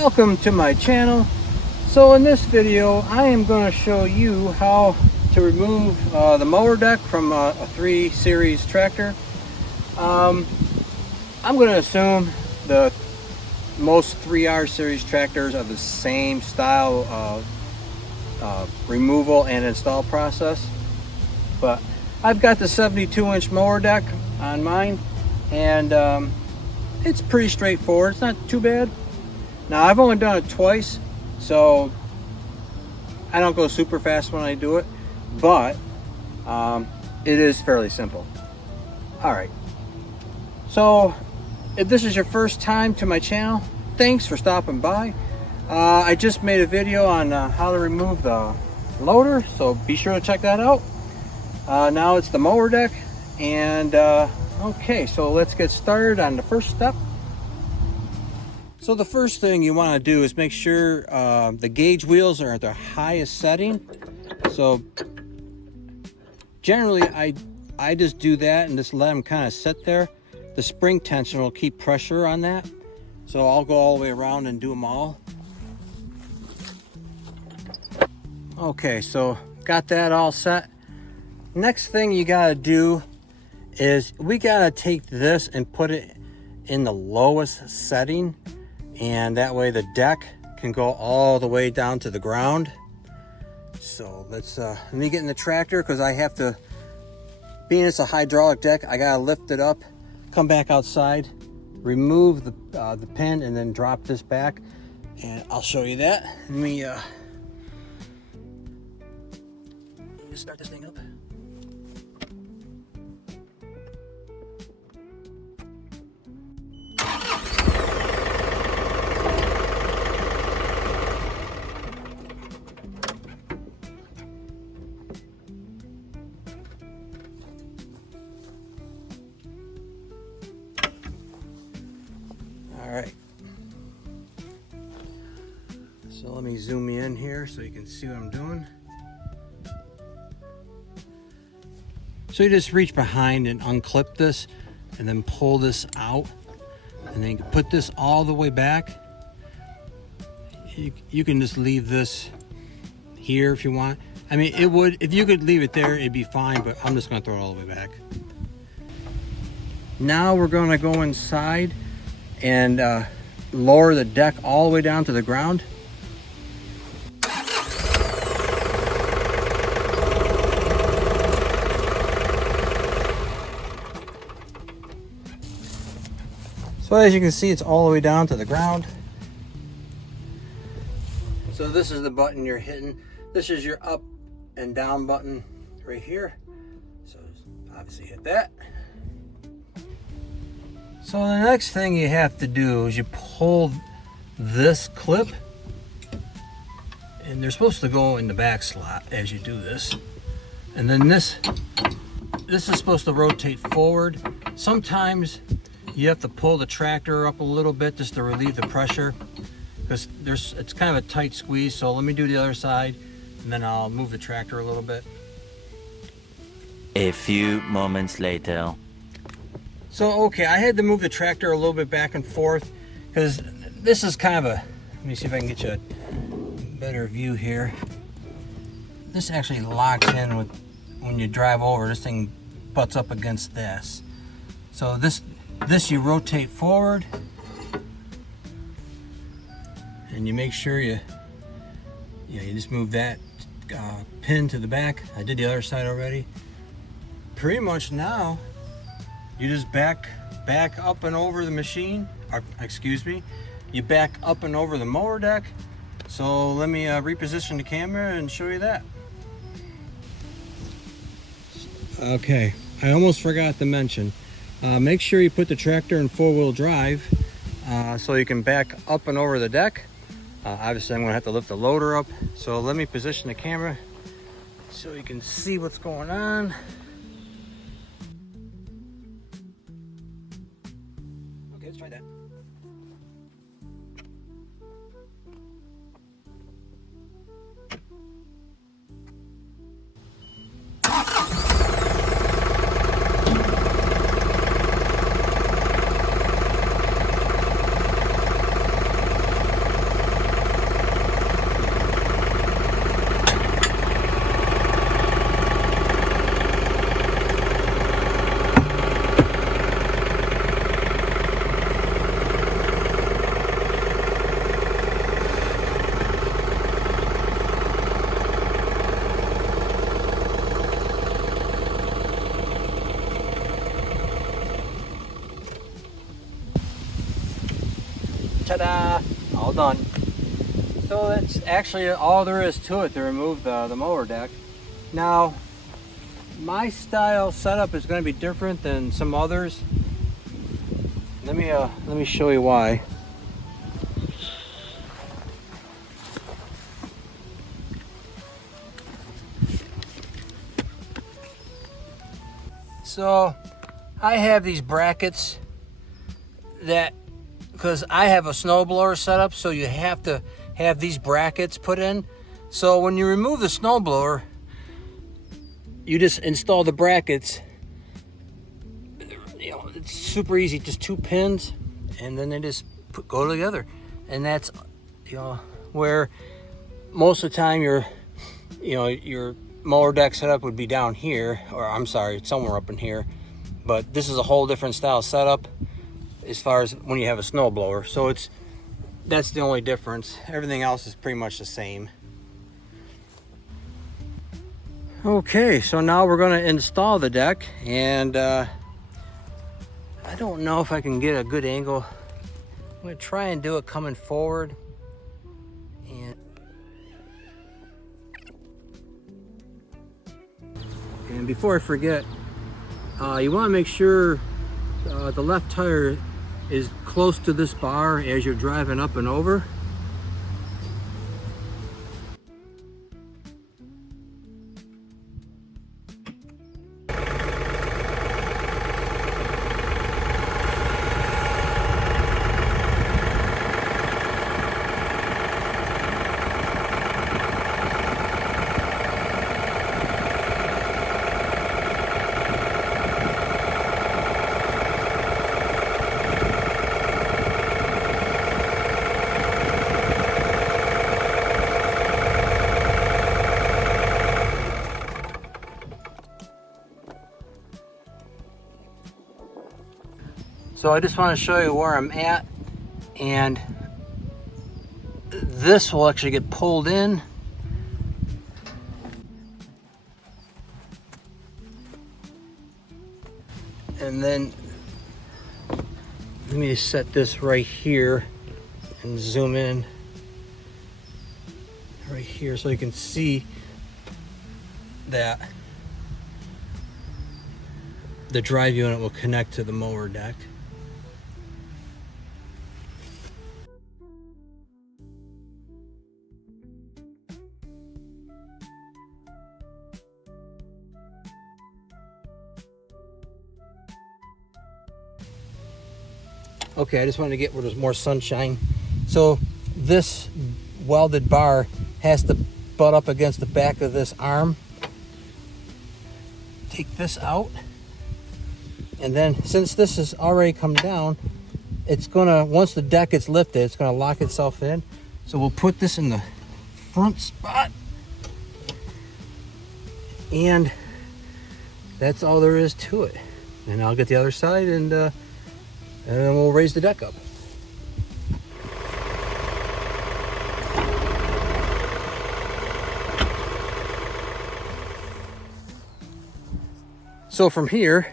Welcome to my channel. So in this video I am going to show you how to remove the mower deck from a 3 Series tractor. I'm going to assume the most 3R Series tractors are the same style of removal and install process, but I've got the 72-inch mower deck on mine, and it's pretty straightforward. It's not too bad. Now I've only done it twice, so I don't go super fast when I do it, but it is fairly simple. All right, so if this is your first time to my channel, thanks for stopping by. I just made a video on how to remove the loader, so be sure to check that out. Now it's the mower deck, and okay, so let's get started on the first step. So the first thing you want to do is make sure the gauge wheels are at their highest setting. So generally I just do that and just let them kind of sit there. The spring tension will keep pressure on that. So I'll go all the way around and do them all. Okay, so got that all set. Next thing you gotta do is we gotta take this and put it in the lowest setting, and that way the deck can go all the way down to the ground. So let me get in the tractor, because I have to, being it's a hydraulic deck, I gotta lift it up, come back outside, remove the pin, and then drop this back, and I'll show you that. Let me start this thing up. All right, so let me zoom in here so you can see what I'm doing. So you just reach behind and unclip this, and then pull this out, and then you can put this all the way back. You can just leave this here if you want. I mean, it would, if you could leave it there, it'd be fine, but I'm just gonna throw it all the way back. Now we're gonna go inside and lower the deck all the way down to the ground. So as you can see, it's all the way down to the ground. So this is the button you're hitting. This is your up and down button right here. So obviously hit that. So the next thing you have to do is you pull this clip, and they're supposed to go in the back slot as you do this. And then this is supposed to rotate forward. Sometimes you have to pull the tractor up a little bit just to relieve the pressure, because it's kind of a tight squeeze. So let me do the other side, and then I'll move the tractor a little bit. A few moments later. So, okay, I had to move the tractor a little bit back and forth, because this is kind of a, let me see if I can get you a better view here. This actually locks in with, when you drive over, this thing butts up against this. So this you rotate forward, and you make sure you just move that pin to the back. I did the other side already. Pretty much now, you just back up and over the machine, or excuse me, you back up and over the mower deck. So let me reposition the camera and show you that. Okay, I almost forgot to mention, make sure you put the tractor in 4-wheel drive so you can back up and over the deck. Obviously I'm gonna have to lift the loader up. So let me position the camera so you can see what's going on. Okay, let's try that. Ta-da! All done. So that's actually all there is to it to remove the mower deck. Now, my style setup is going to be different than some others. Let me show you why. So I have these brackets that, because I have a snowblower set up, so you have to have these brackets put in. So when you remove the snowblower, you just install the brackets. You know, it's super easy, just 2 pins, and then they just go together. And that's, you know, where most of the time your mower deck setup would be down here, or I'm sorry, somewhere up in here. But this is a whole different style setup as far as when you have a snowblower. So that's the only difference. Everything else is pretty much the same. Okay, so now we're going to install the deck, and I don't know if I can get a good angle. I'm going to try and do it coming forward. And before I forget, you want to make sure the left tire is close to this bar as you're driving up and over. So I just want to show you where I'm at, and this will actually get pulled in. And then let me just set this right here and zoom in right here so you can see that the drive unit will connect to the mower deck. Okay, I just wanted to get where there's more sunshine. So this welded bar has to butt up against the back of this arm. Take this out. And then since this has already come down, it's gonna, once the deck gets lifted, it's gonna lock itself in. So we'll put this in the front spot. And that's all there is to it. And I'll get the other side, and then we'll raise the deck up. So from here,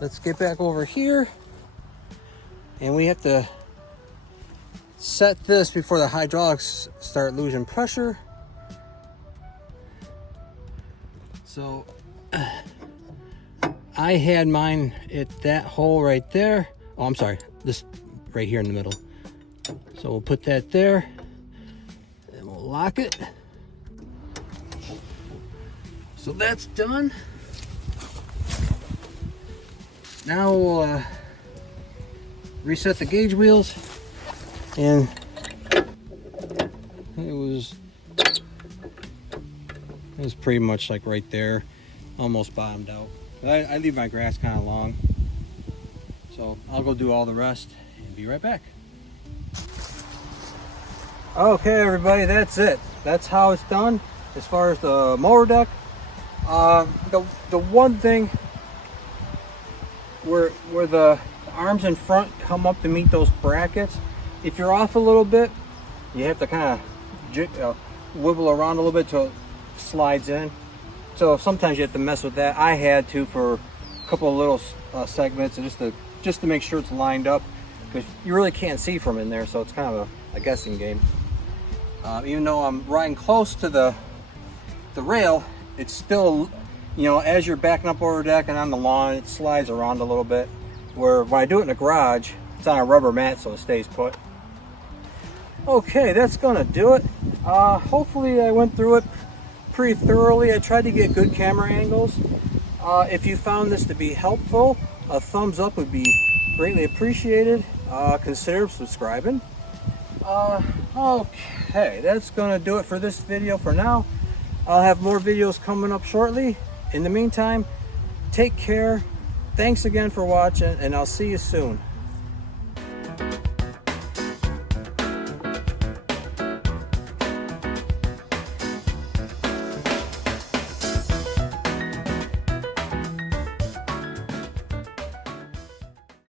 let's get back over here, and we have to set this before the hydraulics start losing pressure. So I had mine at that hole right there. Oh, I'm sorry, this right here in the middle. So we'll put that there, and we'll lock it. So that's done. Now we'll reset the gauge wheels, and it was pretty much like right there, almost bottomed out. I leave my grass kind of long, so I'll go do all the rest and be right back. Okay, everybody, that's it. That's how it's done as far as the mower deck. The one thing where the arms in front come up to meet those brackets, if you're off a little bit, you have to kind of wibble around a little bit till it slides in. So sometimes you have to mess with that. I had to for a couple of little segments, and just to make sure it's lined up. because you really can't see from in there, so it's kind of a guessing game. Even though I'm riding close to the rail, it's still, you know, as you're backing up over the deck and on the lawn, it slides around a little bit. Where when I do it in the garage, it's on a rubber mat, so it stays put. Okay, that's gonna do it. Hopefully I went through it pretty thoroughly. I tried to get good camera angles. If you found this to be helpful, a thumbs up would be greatly appreciated. Consider subscribing. Okay, that's gonna do it for this video for now. I'll have more videos coming up shortly. In the meantime, take care. Thanks again for watching, and I'll see you soon.